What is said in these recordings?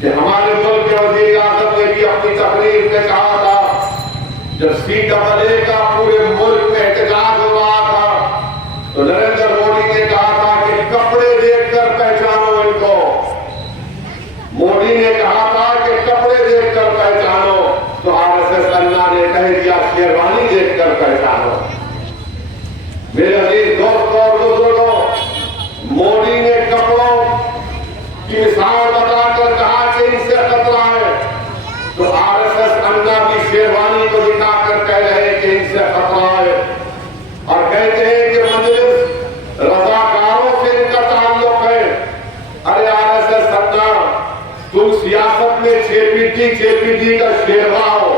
कि हमारे मुल्क के वज़ीर आज़म ने भी अपनी तकरीर में कहा था, जब CAA का पूरे मुल्क में एहतजाज हो रहा था, तो नरेंद्र मोदी ने कहा था कि कपड़े देखकर पहचानो इनको। मोदी ने कहा था कि कपड़े देखकर पहचानो, तो RSS अन्ना ने कह दिया शेरवानी देखकर पहचानो। मेरे अजीज दोस्तों और बुजुर्गों, मोदी ने कपड़ों की मिसाल बताकर कहा कि इनसे खतरा है, तो RSS अन्ना भी शेरवानी को दिखाकर कह रहे हैं कि इनसे खतरा है, और कहते हैं कि मजलिस रजाकारों से इनका ताल्लुक है। अरे RSS अन्ना, तुम सियासत में JPD का शेरवा हो,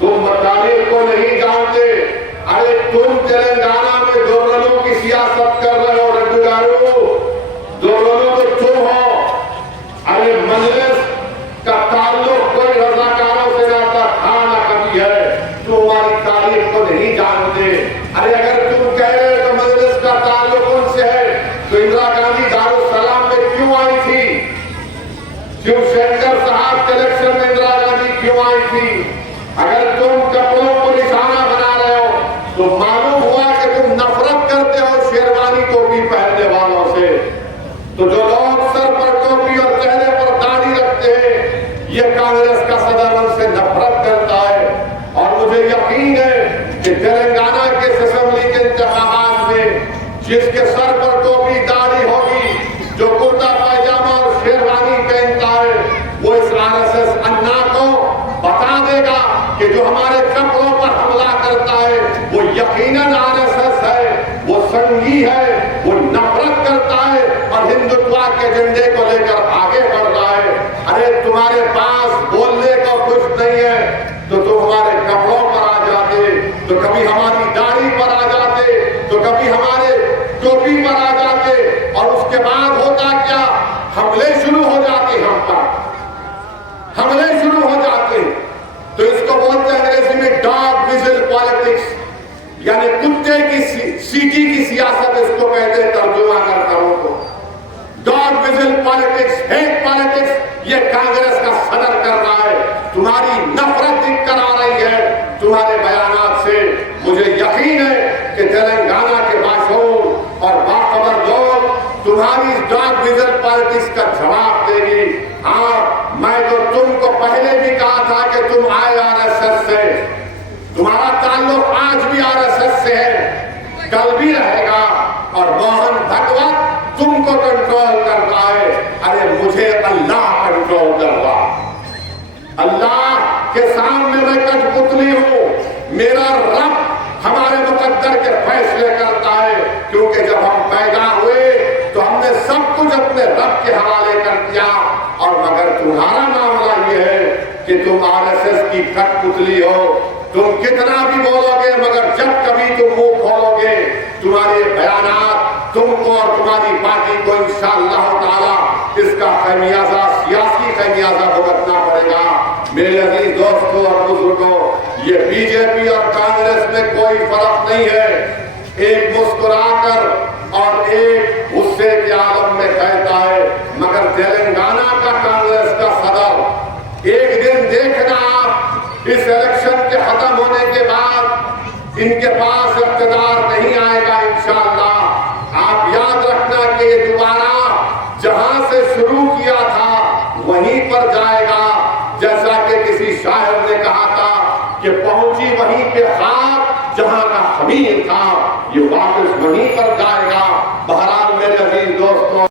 तुम तारीख को नहीं जानते। अरे तुम तेलंगाना में दोरलों की सियासत कर रहे हो, रड्डू गारू, दोरलों तो तुम हो। अरे मजलिस का ताल्लुक कोई रजाकारों से नाता था ना कभी है, तुम हमारी तारीख को नहीं जानते। अरे अगर तुम कह रहे हो तो मजलिस का ताल्लुक उनसे है, तो इंदिरा गांधी दारुसलाम में क्यों आई थी? शिवशंकर साहब के इलेक्शन में इंदिरा गांधी क्यों आई थी? अगर तुम कपड़ों को निशाना बना रहे हो, तो मालूम हुआ कि तुम नफरत करते हो शेरवानी टोपी पहनने वालों से। तो जो लोग सर पर टोपी और चेहरे पर दाढ़ी रखते हैं, ये कांग्रेस का सदर उनसे नफरत करता है। और मुझे यकीन है कि तेलंगाना के असेंबली के इंतखाबात में जिसके सर पर टोपी दाढ़ी होगी, जो कुर्ता पायजामा और शेरवानी पहनता है, वो इस RSS अन्ना को बता देगा कि जो हमारे कपड़ों पर हमला करता है वो यकीनन RSS है, वो संघी है, वो नफरत करता है और हिंदुत्व के एजेंडे को लेकर आगे बढ़ रहा है। अरे तुम्हारे पास बोलने को कुछ नहीं है, तो तुम हमारे कपड़ों पर आ जाते, तो कभी हमारी दाढ़ी पर आ जाते, तो कभी हमारे टोपी पर आ जाते, और उसके बाद होता क्या, हमले शुरू हो जाते, हम पर हमले शुरू हो जाते। तो इसको बोलते हैं अंग्रेजी में डॉग विजिल पॉलिटिक्स, यानी कुत्ते की सीटी की सियासत इसको कहते हैं, तर्जुमा करता हूं तो। Dog vigil politics, hate politics, ये कांग्रेस का सदर कर रहा है। तुम्हारी नफरत दिख कर आ रही है तुम्हारे बयानात से। मुझे यकीन है कि तेलंगाना के बाशऊर और बाखबर लोग तुम्हारी डॉग विजिल पॉलिटिक्स का जवाब देगी। हाँ, मैं तो तुमको पहले भी कहा था कि तुम आए RSS से, तुम्हारा ताल्लुक आज भी RSS से है, कल भी रहेगा, और मोहन भगवत तुमको कंट्रोल कर रहा है। अरे मुझे अल्लाह कंट्रोल कर रहा, अल्लाह के सामने मैं कठपुतली हूं, मेरा रब हमारे मुकद्दर के फैसले करता है। क्योंकि जब हम पैदा हुए तो हमने सब कुछ अपने रब के हवाले कर दिया, और मगर तुम्हारा मामला ये है कि तुम RSS की कठपुतली हो। तुम कितना भी बोलोगे, मगर जब कभी तुम मुंह खोलोगे, तुम्हारे बयानात तुमको और तुम्हारी पार्टी को इंशाअल्लाह ताला इसका खमियाजा, सियासी खमियाजा भुगतना पड़ेगा। मेरे अजीज दोस्तों और बुजुर्गों, ये बीजेपी और कांग्रेस में कोई फर्क नहीं है। एक मुस्कुराकर और एक गुस्से के आलम में कहता है, मगर तेलंगाना का कांग्रेस का सदर एक दिन देखना, आप इस इलेक्शन के खत्म होने के बाद इनके पास इख्तिदार नहीं आएगा इंशाअल्लाह। आप याद रखना कि ये दोबारा जहां से शुरू किया था वहीं पर जाएगा। जैसा कि किसी शायर ने कहा था कि पहुंची वहीं पे खाक जहां का खमीर था, ये वापस वहीं पर